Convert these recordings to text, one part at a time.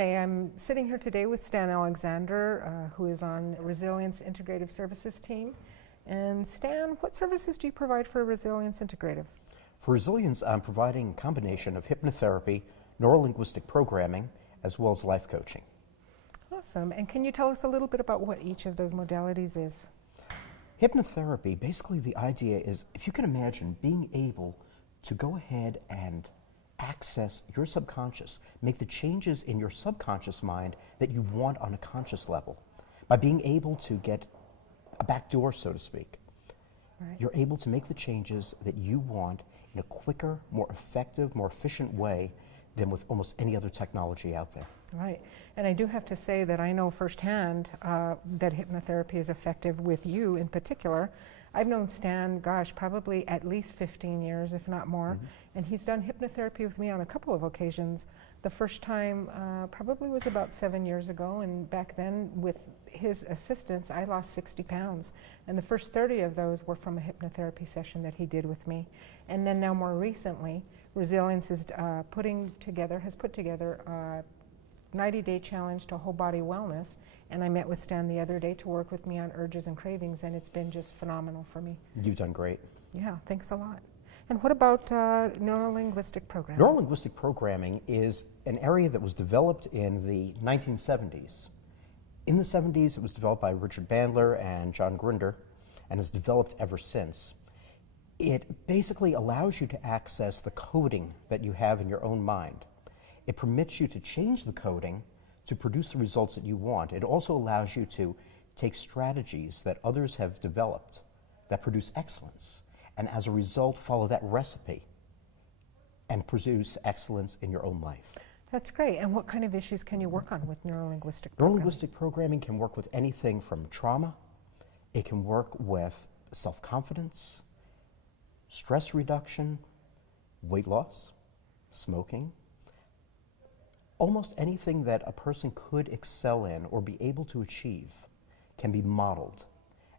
Hi, I'm sitting here today with Stan Alexander, who is on Resilience Integrative Services team. And Stan, what services do you provide for Resilience Integrative? For Resilience, I'm providing a combination of hypnotherapy, neurolinguistic programming, as well as life coaching. Awesome. And can you tell us a little bit about what each of those modalities is? Hypnotherapy, basically the idea is, if you can imagine being able to go ahead and access your subconscious, make the changes in your subconscious mind that you want on a conscious level. By being able to get a back door, so to speak, you're able to make the changes that you want in a quicker, more effective, more efficient way than with almost any other technology out there. Right. And I do have to say that I know firsthand that hypnotherapy is effective with you in particular. I've known Stan, gosh, probably at least 15 years, if not more, and he's done hypnotherapy with me on a couple of occasions. The first time probably was about 7 years ago, and back then, with his assistance, I lost 60 pounds. And the first 30 of those were from a hypnotherapy session that he did with me. And then now more recently, Resilience is has put together a 90-day challenge to whole body wellness, and I met with Stan the other day to work with me on urges and cravings, and it's been just phenomenal for me. You've done great. Yeah, thanks a lot. And what about neurolinguistic programming? Neurolinguistic programming is an area that was developed in the 1970s. In the 70s, it was developed by Richard Bandler and John Grinder, and has developed ever since. It basically allows you to access the coding that you have in your own mind. It permits you to change the coding to produce the results that you want. It also allows you to take strategies that others have developed that produce excellence, and as a result, follow that recipe and produce excellence in your own life. That's great. And what kind of issues can you work on with neurolinguistic programming? Neurolinguistic programming can work with anything from trauma. It can work with self-confidence, stress reduction, weight loss, smoking. Almost anything that a person could excel in or be able to achieve can be modeled.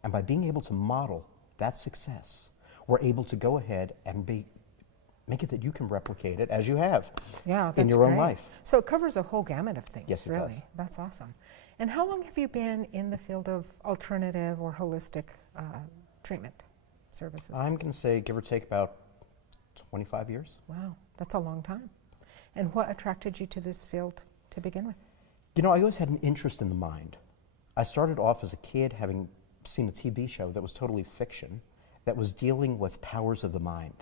And by being able to model that success, we're able to go ahead and make it that you can replicate it as you have in your own life. So it covers a whole gamut of things, yes, it really. Does. That's awesome. And how long have you been in the field of alternative or holistic treatment services? I'm going to say, give or take, about 25 years. Wow, that's a long time. And what attracted you to this field to begin with? You know, I always had an interest in the mind. I started off as a kid having seen a TV show that was totally fiction that was dealing with powers of the mind.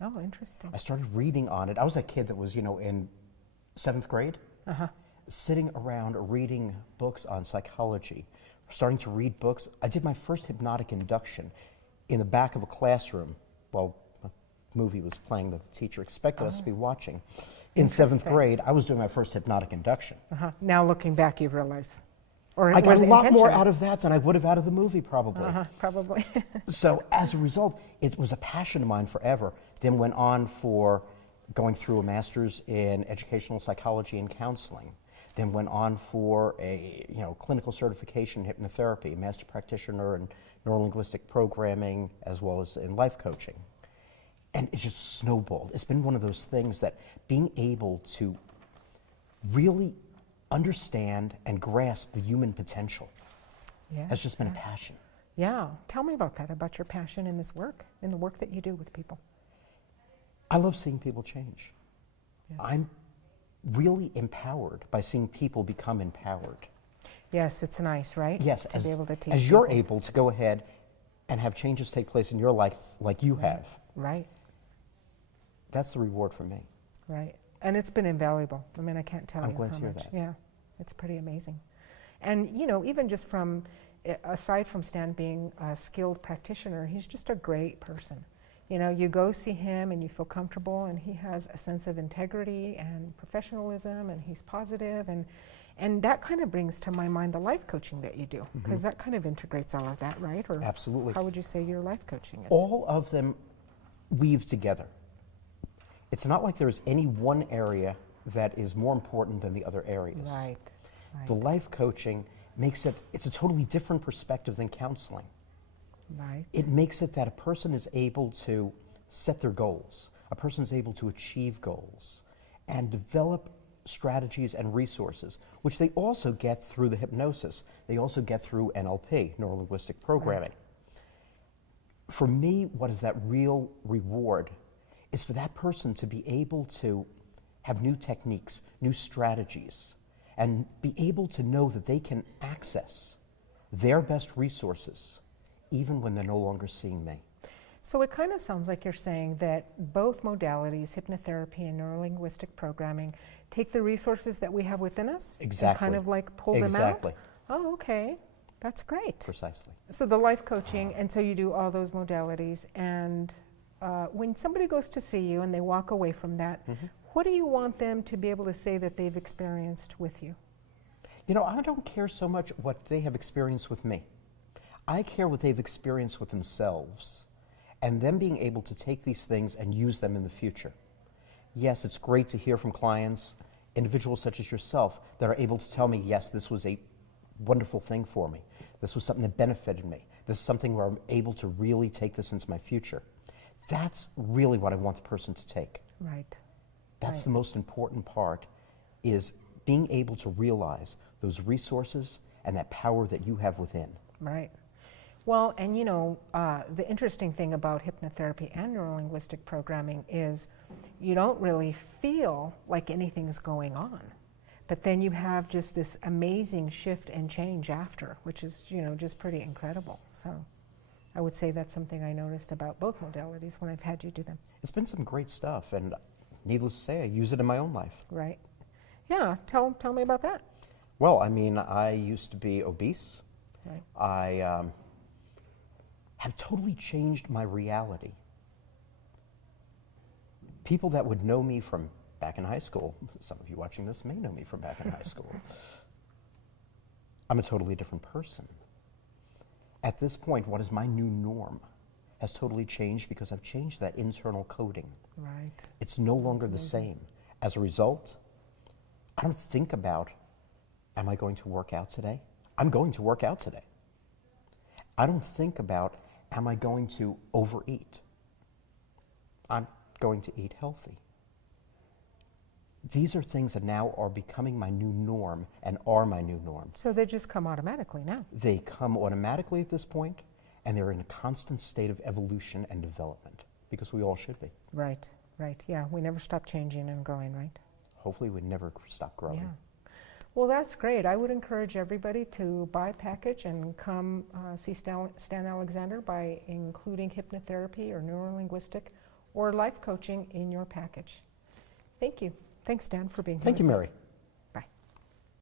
Oh, interesting. I started reading on it. I was that kid that was, you know, in 7th grade, sitting around reading books on psychology, starting to read books. I did my first hypnotic induction in the back of a classroom while a movie was playing that the teacher expected us to be watching. In 7th grade, I was doing my first hypnotic induction. Now looking back, you realize, or I got a lot more out of that than I would have out of the movie, probably. Probably. So as a result, it was a passion of mine forever. Then went on for going through a master's in educational psychology and counseling. Then went on for a clinical certification in hypnotherapy, a master practitioner in neurolinguistic programming, as well as in life coaching. And it just snowballed. It's been one of those things that being able to really understand and grasp the human potential has just been a passion. Yeah. Tell me about that, about your passion in this work, in the work that you do with people. I love seeing people change. Yes. I'm really empowered by seeing people become empowered. Yes, it's nice, right? Yes, to be able to teach as you're able to go ahead and have changes take place in your life like you have. Right. That's the reward for me. Right. And it's been invaluable. I mean, I can't tell you I'm glad how to hear much. that. Yeah, it's pretty amazing. And, you know, even just from, aside from Stan being a skilled practitioner, he's just a great person. You know, you go see him and you feel comfortable, and he has a sense of integrity and professionalism, and he's positive, and that kind of brings to my mind the life coaching that you do, because that kind of integrates all of that, right? Or absolutely. How would you say your life coaching is? All of them weave together. It's not like there's any one area that is more important than the other areas. Right. The life coaching makes it's a totally different perspective than counseling. Right. It makes it that a person is able to set their goals, a person is able to achieve goals, and develop strategies and resources, which they also get through the hypnosis. They also get through NLP, neuro-linguistic programming. Right. For me, what is that real reward is for that person to be able to have new techniques, new strategies, and be able to know that they can access their best resources even when they're no longer seeing me. So it kind of sounds like you're saying that both modalities, hypnotherapy and neurolinguistic programming, take the resources that we have within us Exactly. and kind of like pull them out? Exactly. Oh, okay. That's great. Precisely. So the life coaching, and so you do all those modalities, and when somebody goes to see you and they walk away from that, what do you want them to be able to say that they've experienced with you? You know, I don't care so much what they have experienced with me. I care what they've experienced with themselves, and them being able to take these things and use them in the future. Yes, it's great to hear from clients, individuals such as yourself, that are able to tell me, yes, this was a wonderful thing for me. This was something that benefited me. This is something where I'm able to really take this into my future. That's really what I want the person to take. Right. That's the most important part, is being able to realize those resources and that power that you have within. Right. Well, and you know, the interesting thing about hypnotherapy and neurolinguistic programming is you don't really feel like anything's going on. But then you have just this amazing shift and change after, which is, you know, just pretty incredible. So I would say that's something I noticed about both modalities when I've had you do them. It's been some great stuff, and needless to say, I use it in my own life. Right. Yeah, tell me about that. Well, I mean, I used to be obese. Right. I have totally changed my reality. People that would know me from back in high school, some of you watching this may know me from back in high school. I'm a totally different person. At this point, what is my new norm has totally changed because I've changed that internal coding. Right. It's no longer the same. As a result, I don't think about, am I going to work out today? I'm going to work out today. I don't think about, am I going to overeat? I'm going to eat healthy. These are things that now are becoming my new norm and are my new norm. So they just come automatically now. They come automatically at this point, and they're in a constant state of evolution and development, because we all should be. Right, right. Yeah, we never stop changing and growing, right? Hopefully we never stop growing. Yeah. Well, that's great. I would encourage everybody to buy a package and come see Stan Alexander by including hypnotherapy or neurolinguistic or life coaching in your package. Thank you. Thanks, Stan, for being here. Thank you, Mary.